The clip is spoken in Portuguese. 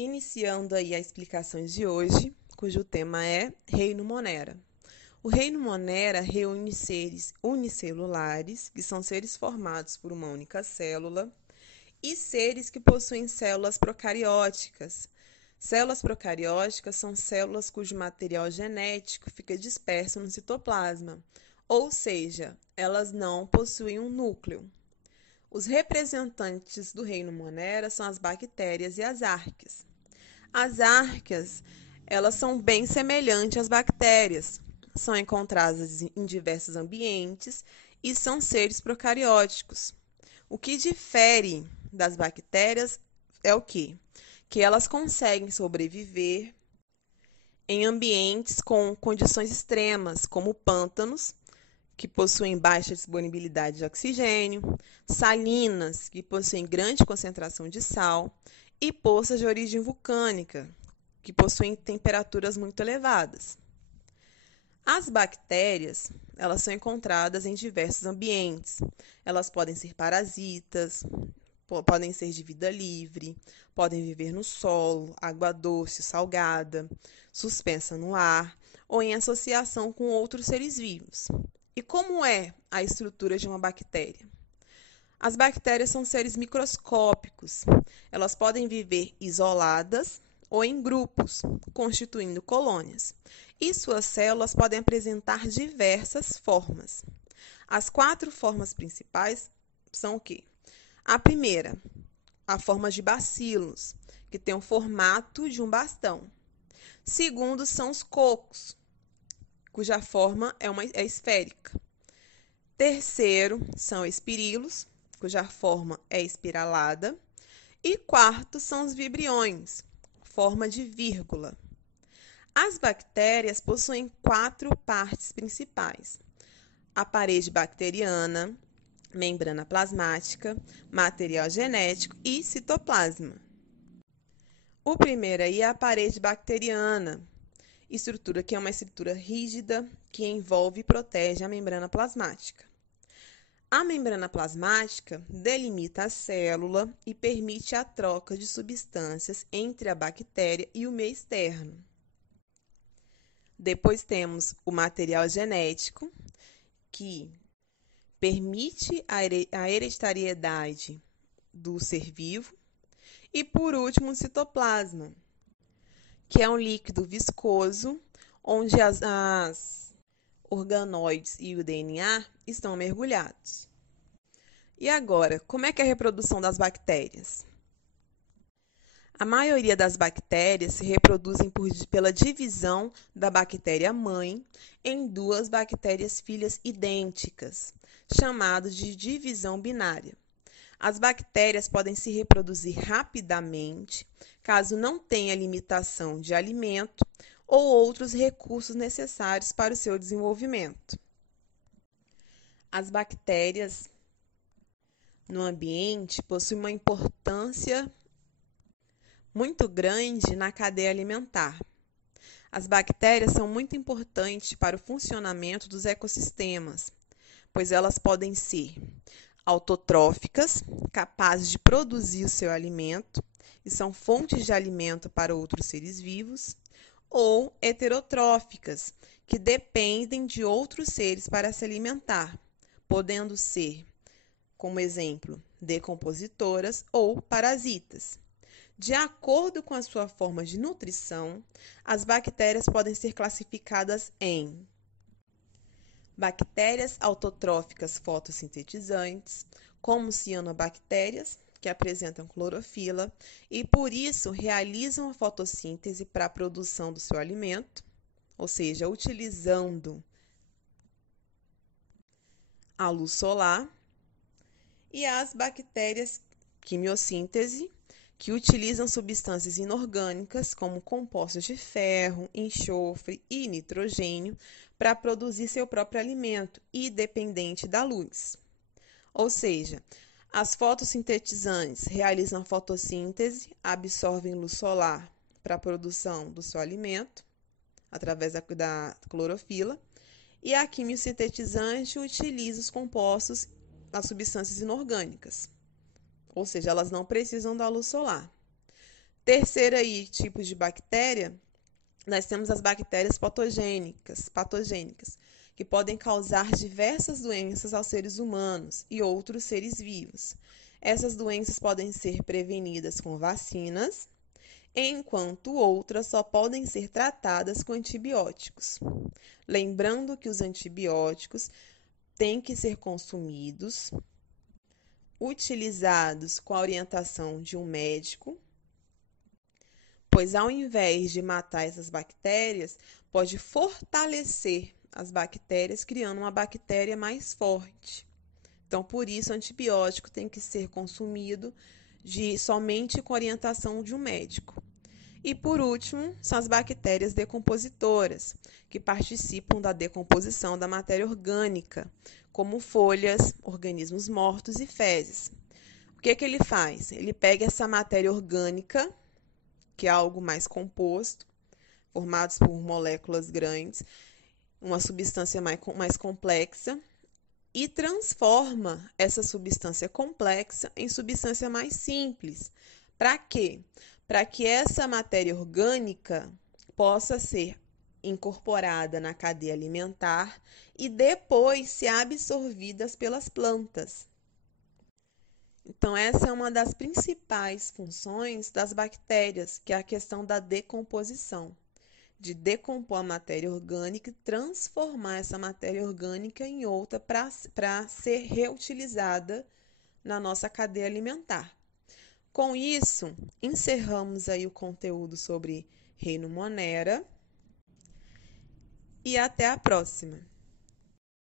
Iniciando aí as explicações de hoje, cujo tema é Reino Monera. O reino Monera reúne seres unicelulares, que são seres formados por uma única célula, e seres que possuem células procarióticas. Células procarióticas são células cujo material genético fica disperso no citoplasma, ou seja, elas não possuem um núcleo. Os representantes do reino Monera são as bactérias e as arqueias. As arqueias, elas são bem semelhantes às bactérias. São encontradas em diversos ambientes e são seres procarióticos. O que difere das bactérias é o quê? Que elas conseguem sobreviver em ambientes com condições extremas, como pântanos, que possuem baixa disponibilidade de oxigênio, salinas, que possuem grande concentração de sal, e poças de origem vulcânica, que possuem temperaturas muito elevadas. As bactérias, elas são encontradas em diversos ambientes. Elas podem ser parasitas, podem ser de vida livre, podem viver no solo, água doce, salgada, suspensa no ar ou em associação com outros seres vivos. E como é a estrutura de uma bactéria? As bactérias são seres microscópicos. Elas podem viver isoladas ou em grupos, constituindo colônias. E suas células podem apresentar diversas formas. As 4 formas principais são o quê? A primeira, a forma de bacilos, que tem o formato de um bastão. Segundo, são os cocos, cuja forma é esférica. Terceiro, são espirilos, cuja forma é espiralada. E quarto, são os vibriões, forma de vírgula. As bactérias possuem 4 partes principais: a parede bacteriana, membrana plasmática, material genético e citoplasma. O primeiro aí é a parede bacteriana, estrutura que é uma estrutura rígida que envolve e protege a membrana plasmática. A membrana plasmática delimita a célula e permite a troca de substâncias entre a bactéria e o meio externo. Depois temos o material genético, que permite a hereditariedade do ser vivo. E, por último, o citoplasma, que é um líquido viscoso, onde as organoides e o DNA estão mergulhados. E agora, como é que é a reprodução das bactérias? A maioria das bactérias se reproduzem pela divisão da bactéria-mãe em 2 bactérias filhas idênticas, chamado de divisão binária. As bactérias podem se reproduzir rapidamente, caso não tenha limitação de alimento ou outros recursos necessários para o seu desenvolvimento. As bactérias no ambiente possuem uma importância muito grande na cadeia alimentar. As bactérias são muito importantes para o funcionamento dos ecossistemas, pois elas podem ser autotróficas, capazes de produzir o seu alimento e são fontes de alimento para outros seres vivos, ou heterotróficas, que dependem de outros seres para se alimentar, podendo ser, como exemplo, decompositoras ou parasitas. De acordo com a sua forma de nutrição, as bactérias podem ser classificadas em bactérias autotróficas fotossintetizantes, como cianobactérias, que apresentam clorofila e, por isso, realizam a fotossíntese para a produção do seu alimento, ou seja, utilizando a luz solar, e as bactérias quimiossíntese, que utilizam substâncias inorgânicas, como compostos de ferro, enxofre e nitrogênio, para produzir seu próprio alimento, independente da luz. Ou seja, as fotossintetizantes realizam a fotossíntese, absorvem luz solar para a produção do seu alimento, através da clorofila, e a quimiosintetizante utiliza os compostos, as substâncias inorgânicas. Ou seja, elas não precisam da luz solar. Terceiro aí, tipo de bactéria, nós temos as bactérias patogênicas, que podem causar diversas doenças aos seres humanos e outros seres vivos. Essas doenças podem ser prevenidas com vacinas, enquanto outras só podem ser tratadas com antibióticos. Lembrando que os antibióticos têm que ser consumidos, utilizados com a orientação de um médico, pois ao invés de matar essas bactérias, pode fortalecer as bactérias, criando uma bactéria mais forte. Então, por isso, o antibiótico tem que ser consumido somente com orientação de um médico. E, por último, são as bactérias decompositoras, que participam da decomposição da matéria orgânica, como folhas, organismos mortos e fezes. O que ele faz? Ele pega essa matéria orgânica, que é algo mais composto, formados por moléculas grandes, uma substância mais complexa, e transforma essa substância complexa em substância mais simples. Para quê? Para que essa matéria orgânica possa ser incorporada na cadeia alimentar e depois ser absorvida pelas plantas. Então, essa é uma das principais funções das bactérias, que é a questão da decomposição, de decompor a matéria orgânica e transformar essa matéria orgânica em outra para ser reutilizada na nossa cadeia alimentar. Com isso, encerramos aí o conteúdo sobre Reino Monera e até a próxima.